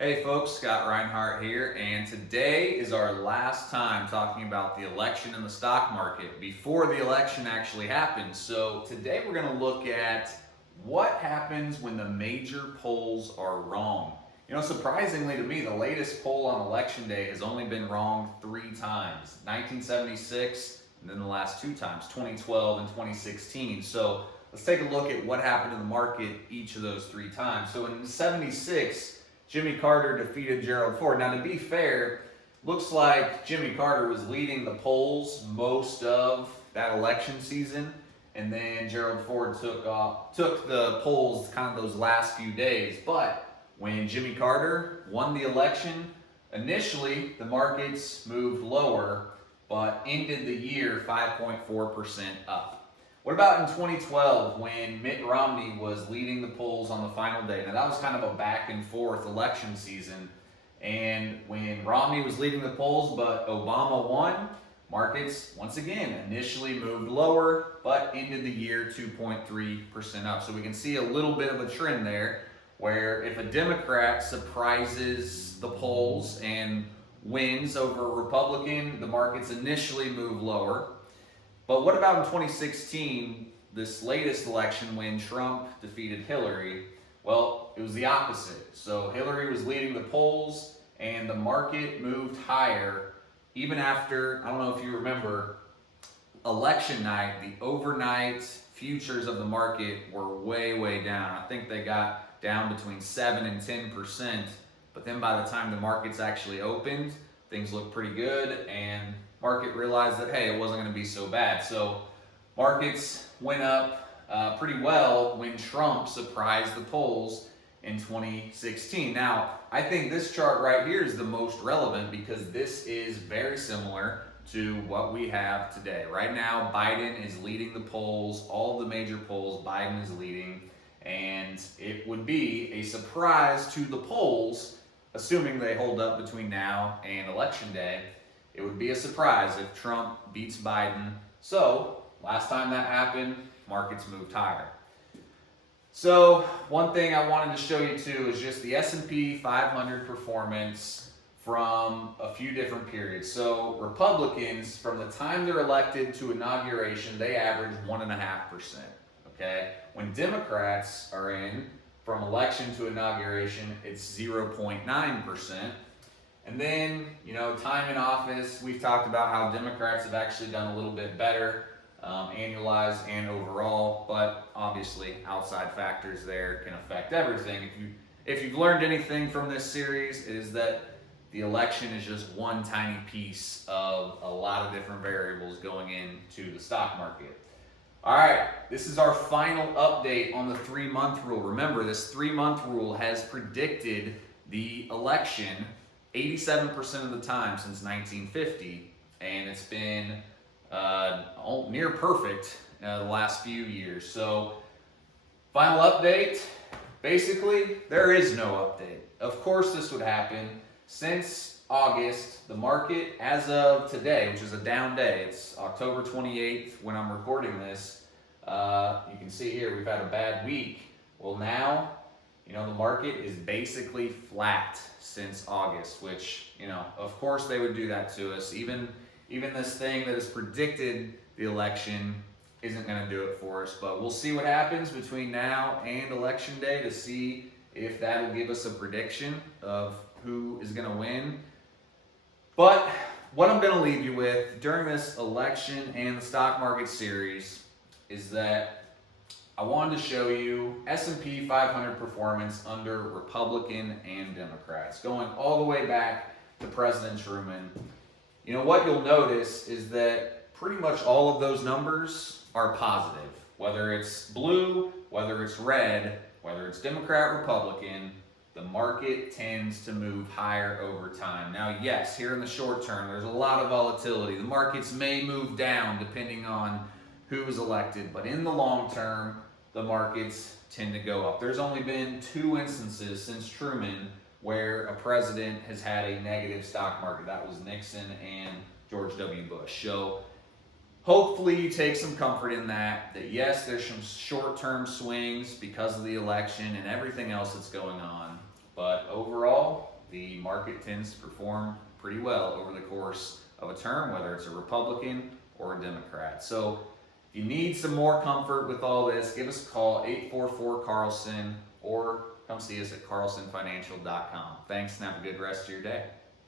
Hey folks, Scott Reinhardt here, and today is our last time talking about the election in the stock market before the election actually happens. So today we're going to look at what happens when the major polls are wrong. Surprisingly to me, the latest poll on election day has only been wrong 3 times: 1976, and then the last 2 times, 2012 and 2016. So let's take a look at what happened in the market each of those 3 times. So in 76, Jimmy Carter defeated Gerald Ford. Now, to be fair, looks like Jimmy Carter was leading the polls most of that election season, and then Gerald Ford took the polls kind of those last few days. But when Jimmy Carter won the election, initially the markets moved lower, but ended the year 5.4% up. What about in 2012 when Mitt Romney was leading the polls on the final day? Now, that was kind of a back and forth election season. And when Romney was leading the polls but Obama won, markets once again initially moved lower but ended the year 2.3% up. So we can see a little bit of a trend there where if a Democrat surprises the polls and wins over a Republican, the markets initially move lower. But what about in 2016, this latest election when Trump defeated Hillary? Well, it was the opposite. So Hillary was leading the polls and the market moved higher even after, I don't know if you remember, election night, the overnight futures of the market were way, way down. I think they got down between 7 and 10%. But then by the time the markets actually opened, things looked pretty good, and market realized that, hey, it wasn't going to be so bad. So markets went up pretty well when Trump surprised the polls in 2016. Now, I think this chart right here is the most relevant because this is very similar to what we have today. Right now, Biden is leading the polls, all the major polls, Biden is leading, and it would be a surprise to the polls, assuming they hold up between now and election day. It would be a surprise if Trump beats Biden. So, last time that happened, markets moved higher. So, one thing I wanted to show you too is just the S&P 500 performance from a few different periods. So, Republicans, from the time they're elected to inauguration, they average 1.5%. Okay? When Democrats are in, from election to inauguration, it's 0.9%. And then, time in office, we've talked about how Democrats have actually done a little bit better, annualized and overall, but obviously outside factors there can affect everything. If you've learned anything from this series, it is that the election is just one tiny piece of a lot of different variables going into the stock market. All right, this is our final update on the 3-month rule. Remember, this 3-month rule has predicted the election 87% of the time since 1950, and it's been near perfect the last few years. So, final update, basically, there is no update. Of course this would happen. Since August, the market, as of today, which is a down day, it's October 28th when I'm recording this, you can see here we've had a bad week. Well, now, the market is basically flat since August, which, of course they would do that to us. Even this thing that has predicted the election isn't going to do it for us. But we'll see what happens between now and election day to see if that'll give us a prediction of who is going to win. But what I'm going to leave you with during this election and the stock market series is that I wanted to show you S&P 500 performance under Republican and Democrats, going all the way back to President Truman. What you'll notice is that pretty much all of those numbers are positive. Whether it's blue, whether it's red, whether it's Democrat, Republican, the market tends to move higher over time. Now, yes, here in the short term, there's a lot of volatility. The markets may move down depending on who is elected, but in the long term, the markets tend to go up. There's only been 2 instances since Truman where a president has had a negative stock market. That was Nixon and George W. Bush. So hopefully you take some comfort in that yes, there's some short-term swings because of the election and everything else that's going on. But overall, the market tends to perform pretty well over the course of a term, whether it's a Republican or a Democrat. So if you need some more comfort with all this, give us a call, 844-CARLSON, or come see us at carlsonfinancial.com. Thanks, and have a good rest of your day.